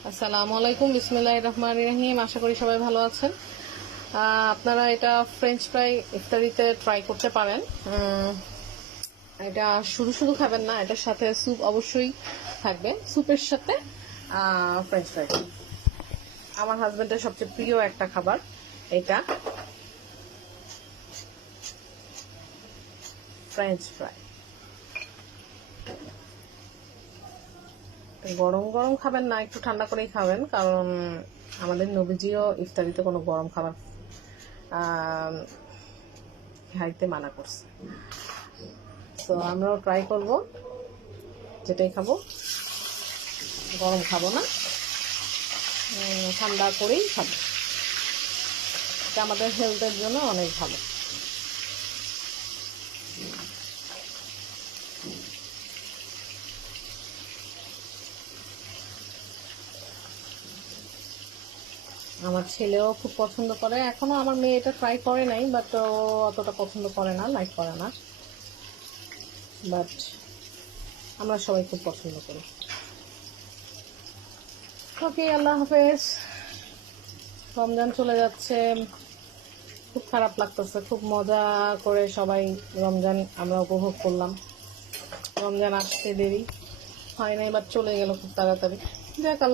আসসালামু আলাইকুম, বিসমিল্লাহির রহমানির রহিম। আশা করি সবাই ভালো আছেন। আপনারা এটা ফ্রেঞ্চ ফ্রাই ইফতারিতে ট্রাই করতে পারেন। এটা শুধু শুধু খাবেন না, এটার সাথে স্যুপ অবশ্যই থাকবে। স্যুপের সাথে ফ্রেঞ্চ ফ্রাই আমার হাজবেন্ডের সবচেয়ে প্রিয় একটা খাবার এটা, ফ্রেঞ্চ ফ্রাই। গরম গরম খাবেন না, একটু ঠান্ডা করেই খাবেন, কারণ আমাদের নবীজিও ইফতারিতে কোনো গরম খাবার খাইতে মানা করছে। তো আমরাও ট্রাই করব, যেটাই খাবো গরম খাবো না, ঠান্ডা করেই খাবো। এটা আমাদের হেলথের জন্য অনেক ভালো। আমার ছেলেও খুব পছন্দ করে। এখনো আমার মেয়ে এটা ট্রাই করে নাই, বাট অতটা পছন্দ করে না, লাইক করে না, বাট আমরা সবাই খুব পছন্দ করি। ওকে, আল্লাহ হাফেজ। রমজান চলে যাচ্ছে, খুব খারাপ লাগতেছে। খুব মজা করে সবাই রমজান আমরা উপভোগ করলাম। রমজান আসতে দেরি হয় নাই, বাট চলে গেল খুব তাড়াতাড়ি। যাক,